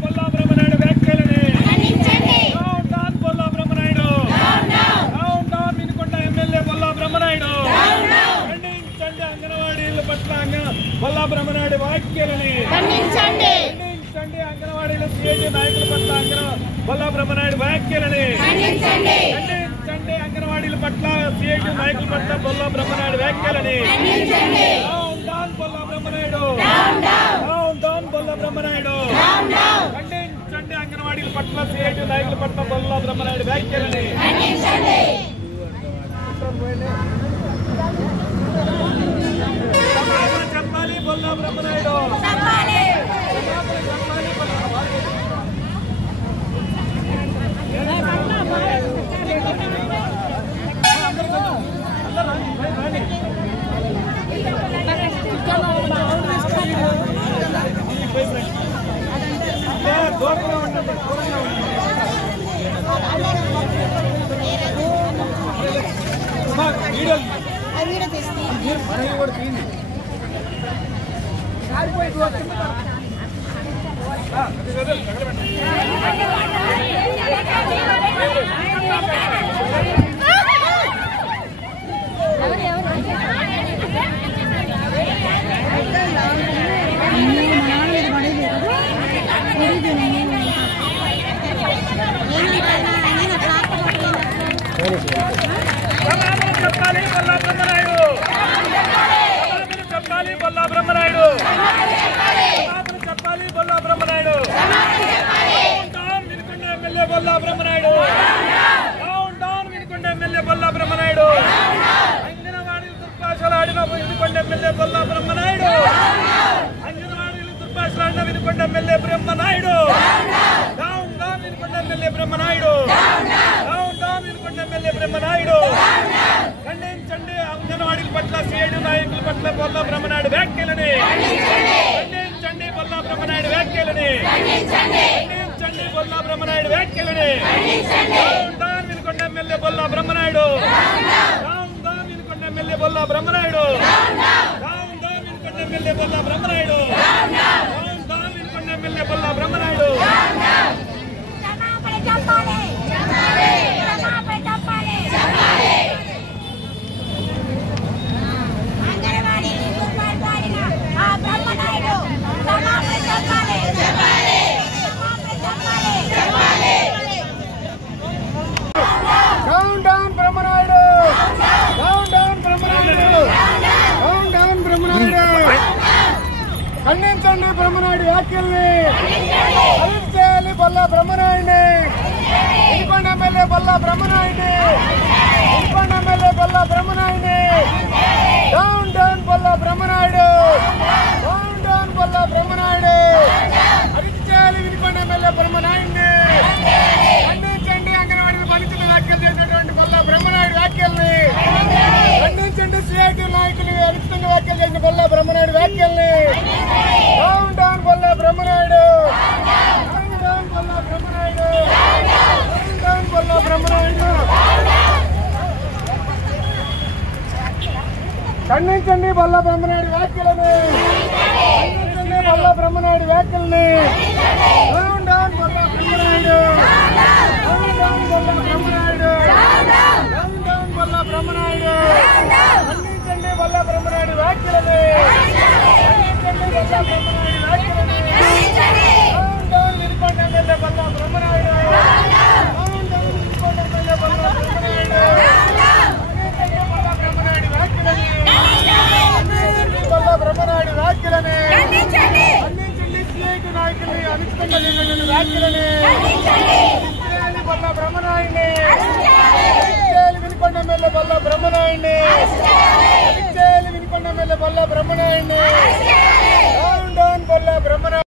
బొల్లా బ్రహ్మనాయుడు వ్యాఖ్యలని బొల్లా బ్రహ్మనాయుడు వినుకొండ ఎమ్మెల్యే బొల్లా బ్రహ్మనాయుడు ఖండించండి అంగన్వాడీల పట్ల బొల్లా బ్రహ్మనాయుడు వ్యాఖ్యలని ఖండించండి అంగన్వాడీల సిఐటి నాయకుల పట్ల బొల్లా బ్రహ్మనాయుడు వ్యాఖ్యలని ఖండించండి అంగన్వాడీల పట్ల సిఐటి నాయకుల పట్ల బొల్లా బ్రహ్మనాయుడు వ్యాఖ్యలని బొల్లా బ్రహ్మనాయుడు బొల్లా బ్రహ్మనాయుడు ఖండించండి అంగన్వాడీల పట్ల సిఐటి నాయకుల పట్ల బొల్లా బ్రహ్మనాయుడు వ్యాఖ్యలని చెప్పాలి బొల్లా బ్రహ్మనాయుడు చెప్పాలి బొల్లా బ్రహ్మనాయుడు చెప్పాలి బొల్లా బ్రహ్మనాయుడు చెప్పాలి బొల్లా బ్రహ్మనాయుడు వినుకొండ ఎమ్మెల్యే బొల్లా బ్రహ్మనాయుడు వినుకొండ ఎమ్మెల్యే బొల్లా బ్రహ్మనాయుడు అంగన్వాడీలు దుర్భాషలాడిన వినుకొండ ఎమ్మెల్యే బొల్లా బ్రహ్మనాయుడు అంగన్వాడీలు దుర్భాషలాడిన Vinukonda MLA Brahmanaidu Vinukonda MLA Brahmanaidu Vinukonda MLA Brahmanaidu ఖండించండి అంగన్వాడీల పట్ల సిఐటి నాయకుల పట్ల బొల్లా బ్రహ్మనాయుడు వ్యాఖ్యలని ఖండించండి బొల్లా బ్రహ్మనాయుడు వ్యాఖ్యలని ఖండించండి బొల్లా బ్రహ్మనాయుడు వ్యాఖ్యలని Vinukonda MLA Bolla Brahmanaidu Vinukonda MLA Bolla Brahmanaidu Vinukonda MLA Bolla Brahmanaidu Vinukonda MLA Bolla Brahmanaidu ఖండించండి బ్రహ్మనాయుడు వ్యాఖ్యల్ని ఖండించాలి బొల్లా బ్రహ్మనాయుడిని వినుకొండ ఎమ్మెల్యే బొల్లా బ్రహ్మనాయుడిని వినుకొండ ఎమ్మెల్యే బొల్లా బ్రహ్మనాయుడిని down down Bolla Brahmanaidu down Bolla Brahmanaidu ఖండించాలి వినుకొండ ఎమ్మెల్యే బ్రహ్మనాయుడిని ఖండించండి అంగన్వాడీలు బాధితులు వ్యాఖ్యలు చేసినటువంటి బొల్లా బ్రహ్మనాయుడు వ్యాఖ్యల్ని ఖండించండి సిఐటి నాయకులు అనుచితంగా వ్యాఖ్యలు చేసిన బొల్లా బ్రహ్మనాయుడు వ్యాఖ్యల్ని డౌన్ బొల్లా బ్రహ్మనాయుడు బొల్లా బ్రహ్మనాయుడు బొల్లా బ్రహ్మనాయుడు ఖండించండి బొల్లా బ్రహ్మనాయుడు వ్యాఖ్యలని ఖండించండి బొల్లా బ్రహ్మనాయుడు వ్యాఖ్యల్ని డౌన్ బొల్లా బ్రహ్మనాయుడు బొల్లా బ్రహ్మనాయుడు బొల్లా బ్రహ్మనాయుడు ఖండించండి బొల్లా బ్రహ్మనాయుడు వ్యాఖ్యలని ఖండించండి బొల్లా బ్రహ్మనాయుడు వ్యాఖ్యలని వినుకొండ ఎమ్మెల్యే బొల్లా బ్రహ్మనాయుడు వినుకొండ ఎమ్మెల్యే బొల్లా బ్రహ్మనాయుడు బొల్లా బ్రహ్మనాయుడు వ్యాఖ్యలని బొల్లా బ్రహ్మనాయుడు వ్యాఖ్యలని ఖండించండి సిఐటి నాయకుల్ని అనుచితంగా చేసిన వ్యాఖ్యలని బొల్లా బ్రహ్మనాయుడిని వినుకొండ ఎమ్మెల్యే బొల్లా బ్రహ్మనాయుడిని వినుకొండ ఎమ్మెల్యే బొల్లా బ్రహ్మనాయుడిని డౌన్ బొల్లా బ్రహ్మనాయుడు